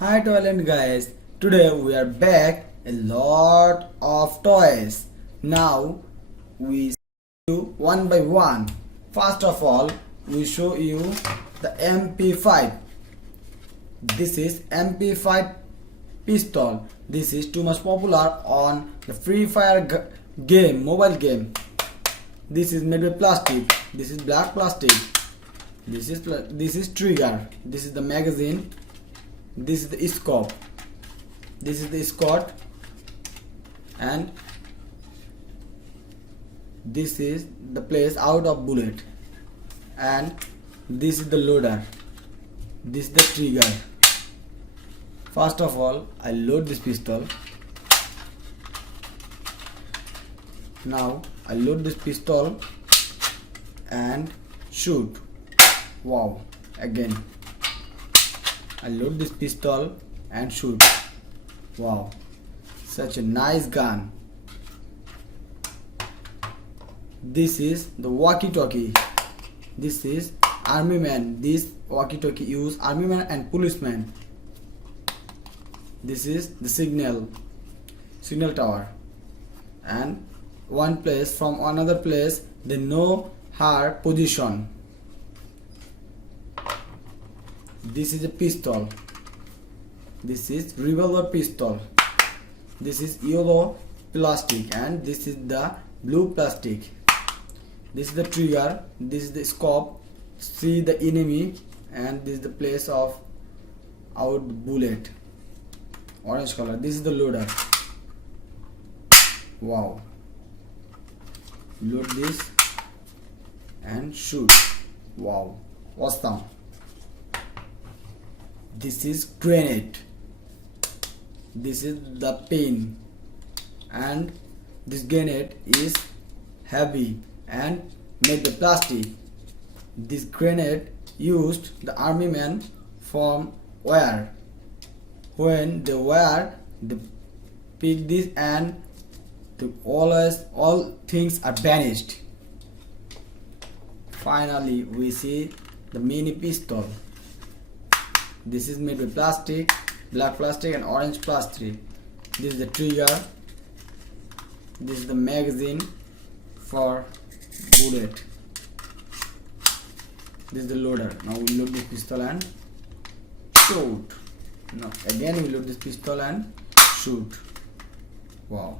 Hi talent guys, today we are back a lot of toys. Now we do one by one. First of all, we show you the MP5. This is MP5 Pistol. This is too much popular on the Free Fire game, mobile game. This is made with plastic. This is black plastic. This is trigger. This is the magazine. This is the scope. This is the scope, and this is the place out of bullet, and this is the loader. This is the trigger. First of all, I load this pistol. Now I load this pistol and shoot. Wow, again I load this pistol and shoot. Wow, such a nice gun. This is the walkie talkie. This is army man. This walkie talkie use army man and policeman. This is the signal tower, and one place from another place they know her position. This is a pistol. This is revolver pistol. This is yellow plastic and this is the blue plastic. This is the trigger. This is the scope. See the enemy, and this is the place of out bullet. Orange color. This is the loader. Wow. Load this and shoot. Wow. Awesome. This is grenade. This is the pin, and this grenade is heavy and made the plastic. This grenade used the army men from wire. When they wear, they pick this and all things are banished. Finally, we see the mini pistol. This is made with plastic, black plastic and orange plastic. This is the trigger. This is the magazine for bullet. This is the loader. Now we load this pistol and shoot. Now again we load this pistol and shoot. Wow.